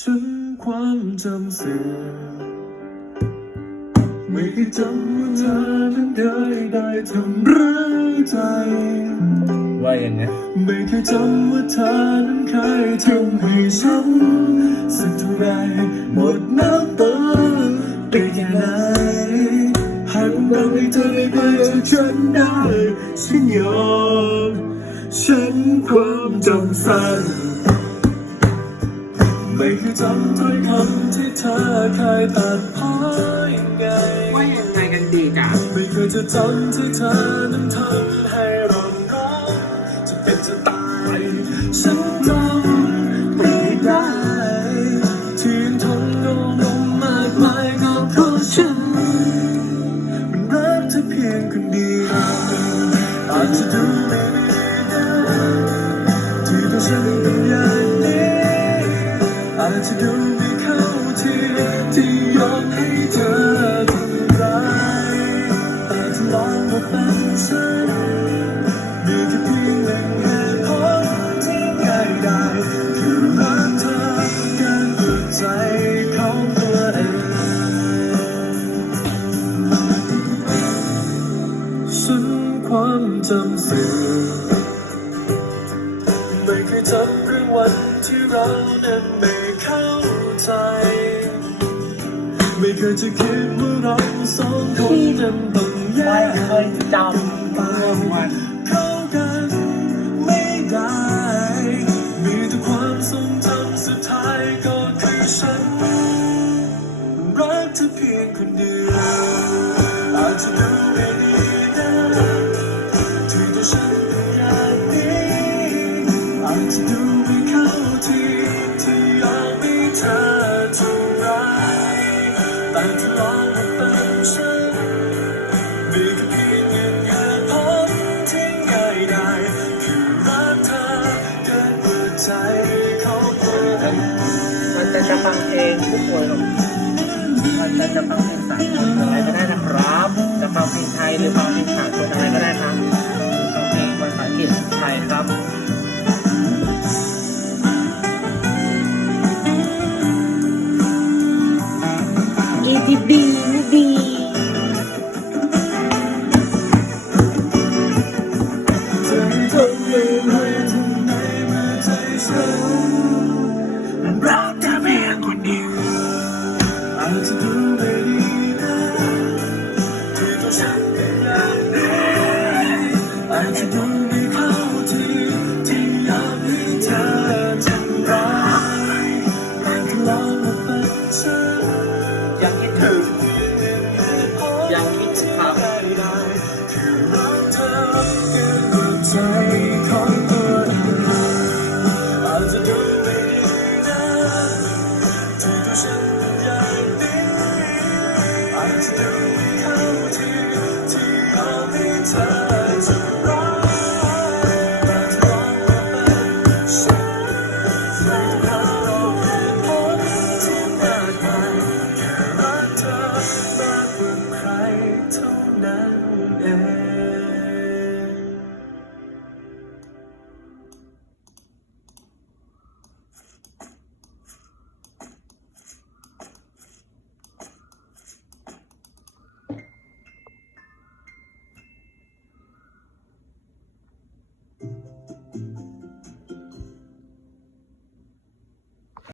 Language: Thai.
ฉันความจำเสื่อมไม่เคยจำว่าเธอนั้นเคยได้ทำร้ายใจ ว่าอย่างไงไม่เคยจำว่าเธอนั้นเคยทำให้ฉันสักเท่าไรหมดน้ำตาไปแค่ไหนหากวันให้เธอไม่ไปจากฉันได้ฉันยอมฉันความจำสั้น ไม่เคยจำถ้อยคำที่เธอเคยตัดพ้อยังไง ว่ายังไงกันดีกะไม่เคยจะจำที่เธอนั้นทำให้เราร้องจะเป็นจะตายฉันจำไม่ได้ที่ยังทนโดนลมมากมายก็เพราะฉัน มันรักเธอเพียงคนเดียวอาจจะดู ความจำเสื่อมไม่เคยจำเรื่องวันที่เรานั้นไม่เข้าใจ ไม่เคยจะคิดว่าเราสองคนนั้นต้องแยกกันไป เข้าทีที่ยอมให้เธอทำร้ายแต่ถ้าลองมาเป็นฉันมีแค่เพียงหนึ่งเหตุผลที่ง่ายได้คือรักเธอเกินกว่าใจของตัวเองมันจะจะฟังเพลงผู้ป่วยหรอกมันจะจะฟังเพลงสากลอะไรก็ได้นะครับ จะฟังเพลงไทยหรือฟังเพลงสากลอะไรก็ได้ครับ จะทนไม่เข้าทีที่ยอมให้เธอทำร้ายแต่อมาเป็นฉันยังคิดถึงยังคิดถึงครัคือรักเธอคือหัวใจของตัวเราอาจจะดูไม่ดีนต่ตัวฉันเป็ย่างนี้อาจจะดูไม่เข้าทีที่ยอมให